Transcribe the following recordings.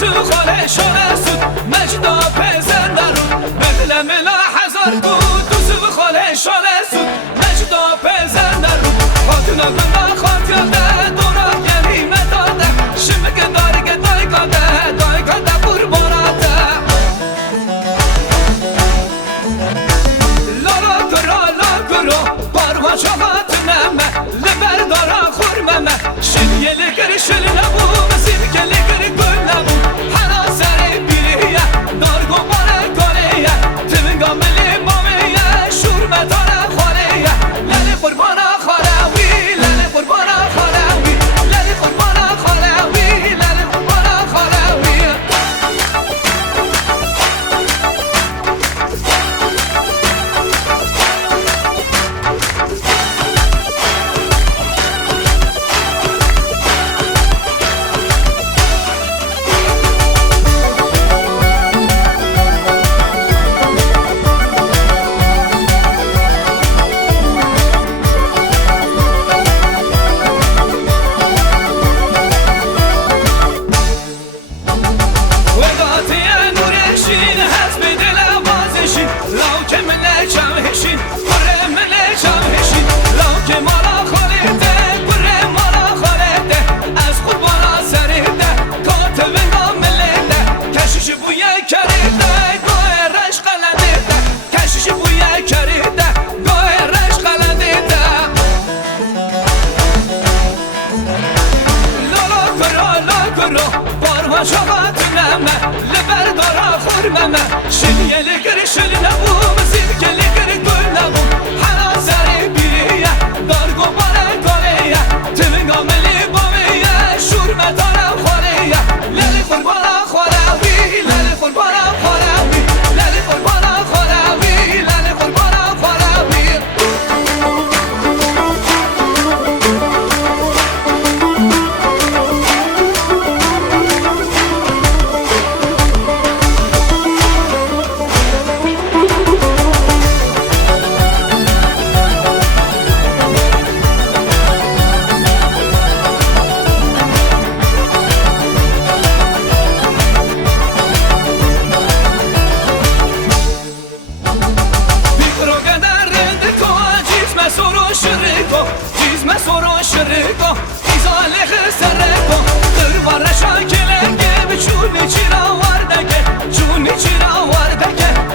سو خاله شانه سود مجدا پزر درون بدل ملا هزار بود تو سو خاله شانه سود مجدا پزر درون خاطنا بنا خاطیاده دورا گلیمه داده شمک دارگه دایگاده قرباناته لالا کرو باروا شغات نمه لبر دارا خورممه شلیه لگر شل نبو مسیر که لگر گل نبو حنا سر بیریه دارگو باره کنیه تمنگا ملی مامیه شورمه داره خواریه للی قربانا خواروی للی قربانا خواروی للی قربانا خواروی للی قربانا خواروی لبر دارا خورممه شلیه لگر شل نبو مسیر که لگر گل نبو حنا سر بیریه دارگو باره کنیه تمنگا ملی بامیه شورمه دارم خواریه للی قربانا خواروی للی قربانا خواروی للی قربانا خواروی للی قربانا خواروی شرکو ایزاله خسرکو قربان شاکلنگه بچونی چیرا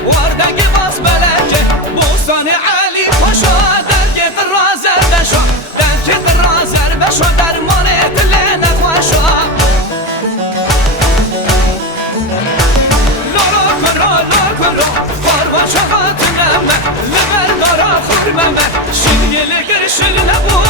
واردگه باز بلنگه بوستان علی پاشا درگه قرازر بشا درمان دل نخواشا لا کرو باروا شغات نمه لبر دارا خورممه شلیه لگر شل نبو